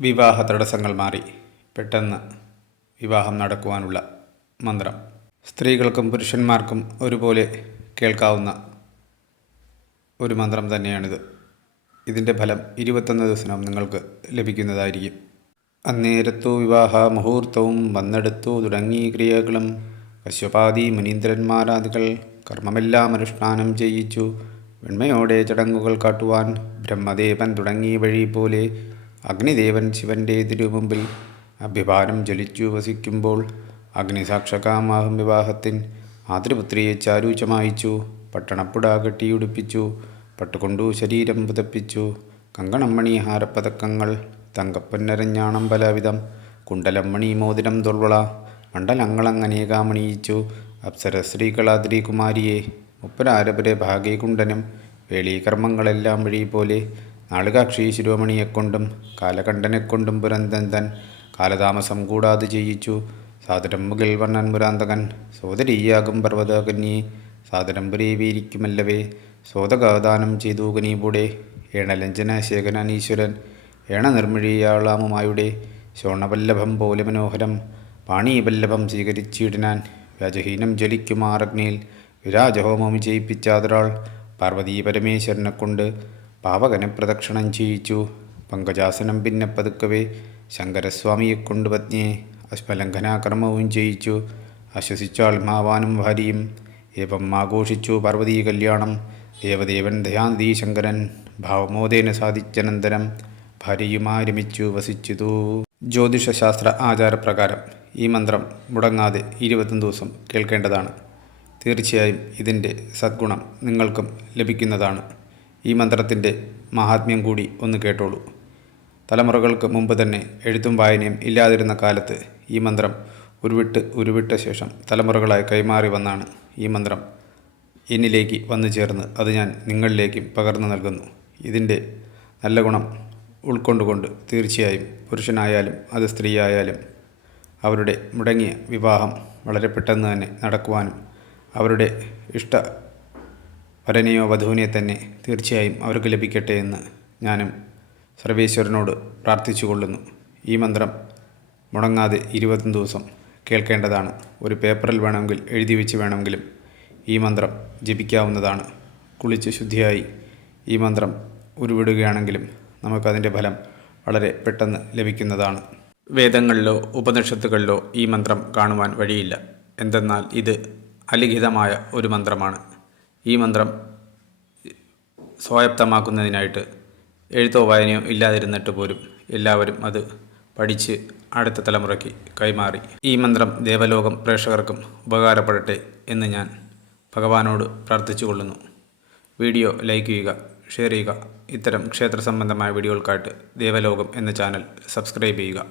വിവാഹ തടസ്സങ്ങൾ മാറി പെട്ടെന്ന് വിവാഹം നടക്കുവാനുള്ള മന്ത്രം. സ്ത്രീകൾക്കും പുരുഷന്മാർക്കും ഒരുപോലെ കേൾക്കാവുന്ന ഒരു മന്ത്രം തന്നെയാണിത്. ഇതിൻ്റെ ഫലം 21 ദിവസം നിങ്ങൾക്ക് ലഭിക്കുന്നതായിരിക്കും. അന്നേരത്തു വിവാഹ മുഹൂർത്തവും വന്നെടുത്തു തുടങ്ങി ക്രിയകളും കശ്യപാദി മുനീന്ദ്രന്മാരാദികൾ കർമ്മമെല്ലാം അനുഷ്ഠാനം ചെയ്യിച്ചു. വെണ്മയോടെ ചടങ്ങുകൾ കാട്ടുവാൻ ബ്രഹ്മദേവൻ തുടങ്ങി വഴി പോലെ അഗ്നിദേവൻ ശിവൻ്റെ തിരുമുമ്പിൽ അഭ്യപാനം ജ്വലിച്ചു വസിക്കുമ്പോൾ അഗ്നിസാക്ഷകാമാഹം വിവാഹത്തിൻ മാതൃപുത്രിയെ ചാരു ചമായിച്ചു. പട്ടണപ്പുട കെട്ടിയുടുപ്പിച്ചു, പട്ടുകൊണ്ടു ശരീരം പുതപ്പിച്ചു. കങ്കണം മണി ഹാരപ്പതക്കങ്ങൾ തങ്കപ്പൊന്നരഞ്ഞാണം പലവിധം കുണ്ടലം മണി മോതിരം തോൾവള മണ്ഡലങ്ങളങ്ങനേകാമണിയിച്ചു. അപ്സര സ്ത്രീകളാദ്രി കുമാരിയെ മുപ്പരാരപുരെ ഭാഗേ കുണ്ടനും വേളീകർമ്മങ്ങളെല്ലാം വഴി പോലെ നാളികാക്ഷി ശിരോമണിയെക്കൊണ്ടും കാലകണ്ഠനെക്കൊണ്ടും പുരന്തൻ കാലതാമസം കൂടാതെ ചെയ്യിച്ചു. സാദരം മുകിൽ വർണ്ണൻ മുരാന്തകൻ സോദരീയാകും പർവ്വതകന്യെ സാദരം പുരേവീരിക്കുമല്ലവേ സോദകാദാനം ചെയ്തു കനീപൂടെ ഏണലഞ്ജന ശേഖരനീശ്വരൻ ഏണ നിർമ്മിഴിയാളാമുമായുടെ ശോണവല്ലഭം പോലെ മനോഹരം പാണീവല്ലഭം സ്വീകരിച്ചിടിനാൻ. വ്യാജഹീനം ജ്വലിക്കുമാറഗ്നിയിൽ വിരാജഹോമം ചെയ്യിപ്പിച്ചാതൊരാൾ പാർവതീ പരമേശ്വരനെ കൊണ്ട് പാവകനെ പ്രദക്ഷിണം ചെയ്യിച്ചു. പങ്കജാസനം പിന്നെ പതുക്കവേ ശങ്കരസ്വാമിയെക്കൊണ്ട് പത്നിയെ അശ്മലംഘനാകർമ്മവും ചെയ്യിച്ചു. ആശ്വസിച്ചാൾ മാവാനും ഭാര്യയും ഏവം ആഘോഷിച്ചു പാർവതീ കല്യാണം. ദേവദേവൻ ദയാന്തി ശങ്കരൻ ഭാവമോദേന സാധിച്ചനന്തരം ഭാര്യയുമായി രമിച്ചു വസിച്ചിതു. ജ്യോതിഷശാസ്ത്ര ആചാരപ്രകാരം ഈ മന്ത്രം മുടങ്ങാതെ 21 ദിവസം കേൾക്കേണ്ടതാണ്. തീർച്ചയായും ഇതിൻ്റെ സദ്ഗുണം നിങ്ങൾക്കും ലഭിക്കുന്നതാണ്. ഈ മന്ത്രത്തിൻ്റെ മഹാത്മ്യം കൂടി ഒന്ന് കേട്ടോളൂ. തലമുറകൾക്ക് മുമ്പ് തന്നെ എഴുത്തും വായനയും ഇല്ലാതിരുന്ന കാലത്ത് ഈ മന്ത്രം ഉരുവിട്ട ശേഷം തലമുറകളായി കൈമാറി വന്നാണ് ഈ മന്ത്രം എന്നിലേക്ക് വന്നു ചേർന്ന് അത് ഞാൻ നിങ്ങളിലേക്കും പകർന്നു നൽകുന്നു. ഇതിൻ്റെ നല്ല ഗുണം ഉൾക്കൊണ്ടുകൊണ്ട് തീർച്ചയായും പുരുഷനായാലും അത് സ്ത്രീയായാലും അവരുടെ മുടങ്ങിയ വിവാഹം വളരെ പെട്ടെന്ന് തന്നെ നടക്കുവാനും അവരുടെ ഇഷ്ട വരനെയോ വധുവിനെ തന്നെ തീർച്ചയായും അവർക്ക് ലഭിക്കട്ടെ എന്ന് ഞാനും സർവേശ്വരനോട് പ്രാർത്ഥിച്ചു കൊള്ളുന്നു. ഈ മന്ത്രം മുടങ്ങാതെ 21 ദിവസം കേൾക്കേണ്ടതാണ്. ഒരു പേപ്പറിൽ വേണമെങ്കിൽ എഴുതി വെച്ച് വേണമെങ്കിലും ഈ മന്ത്രം ജപിക്കാവുന്നതാണ്. കുളിച്ച് ശുദ്ധിയായി ഈ മന്ത്രം ഉരുവിടുകയാണെങ്കിലും നമുക്കതിൻ്റെ ഫലം വളരെ പെട്ടെന്ന് ലഭിക്കുന്നതാണ്. വേദങ്ങളിലോ ഉപനിഷത്തുകളിലോ ഈ മന്ത്രം കാണുവാൻ വഴിയില്ല. എന്തെന്നാൽ ഇത് അലിഖിതമായ ഒരു മന്ത്രമാണ്. ഈ മന്ത്രം സ്വായത്തമാക്കുന്നതിനായിട്ട് എഴുത്തോ വായനയോ ഇല്ലാതിരുന്നിട്ട് പോലും എല്ലാവരും അത് പഠിച്ച് അടുത്ത തലമുറയ്ക്ക് കൈമാറി. ഈ മന്ത്രം ദേവലോകം പ്രേക്ഷകർക്കും ഉപകാരപ്പെടട്ടെ എന്ന് ഞാൻ ഭഗവാനോട് പ്രാർത്ഥിച്ചു കൊള്ളുന്നു. വീഡിയോ ലൈക്ക് ചെയ്യുക, ഷെയർ ചെയ്യുക. ഇത്തരം ക്ഷേത്ര സംബന്ധമായ വീഡിയോകൾക്കായിട്ട് ദേവലോകം എന്ന ചാനൽ സബ്സ്ക്രൈബ് ചെയ്യുക.